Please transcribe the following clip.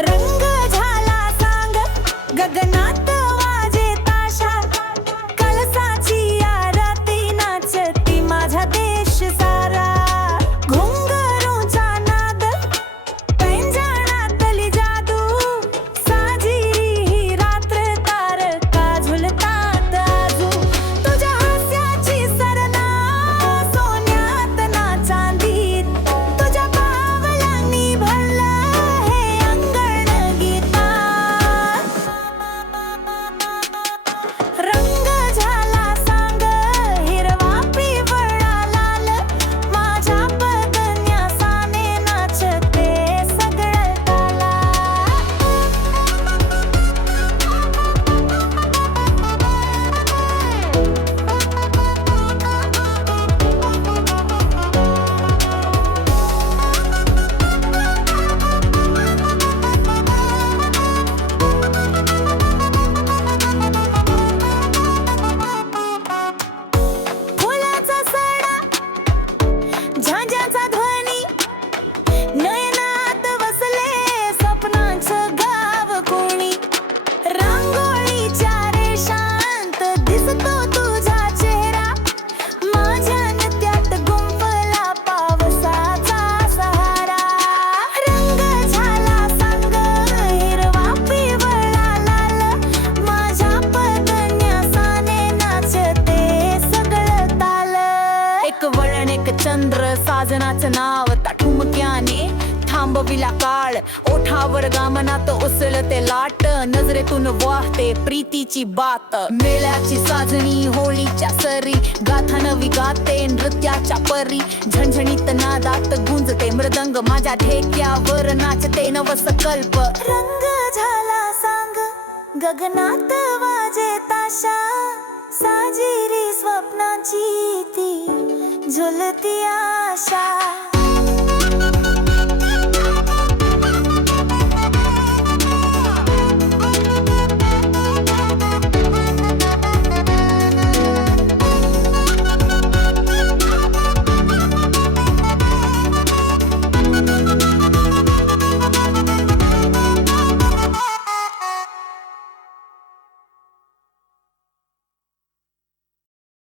रंग झाला सांग गगनात वाजे ताशा, कळसाची आरती नाचती माझा देश सारा. घुंगरूचा नाद पैंजणातली जादू, साजिरी ही रात्र तारका झुलतात आजू. तुझ्या हास्याची सरना सोन्यात ना चांदीत, तुझ्या पावलांनी भरलं हे अंगण गीतात. रंग झाला सांग हिरवा पिवळा लाल, माझ्या पदन्यासाने नाचते सगळं ताला. फुलाचा सडा झांजाचा ध्वनी, नयनात बसले स्वप्नांचं गाव कोणी. रांगोळीच्या रेषांत दिसतो तुझा चेहरा, माझ्या नत्यात गुंफला पावसाचा सहारा. रंग झाला सांग हिरवा पिवळा लाल, माझ्या पदन्यासाने नाचते सगळं ताल. एक वळण एक चंद्र साजनाचं नाव, त्या ठुमक्याने थांबविला काळ. ओठावर गामनात उसळते लाट, नजरेतून वाहते प्रीतीची बात. मेळ्याची साजणी होळीच्या सरी, गाथा नवी गाते नृत्याच्या परी. झणझणीत नादात गुंजते मृदंग, माझ्या ढेक्यावर नाचते नवसकल्प. रंग झाला सांग गगनात वाजे ताशा, साजिरी स्वप्नाची ती झुलती आशा.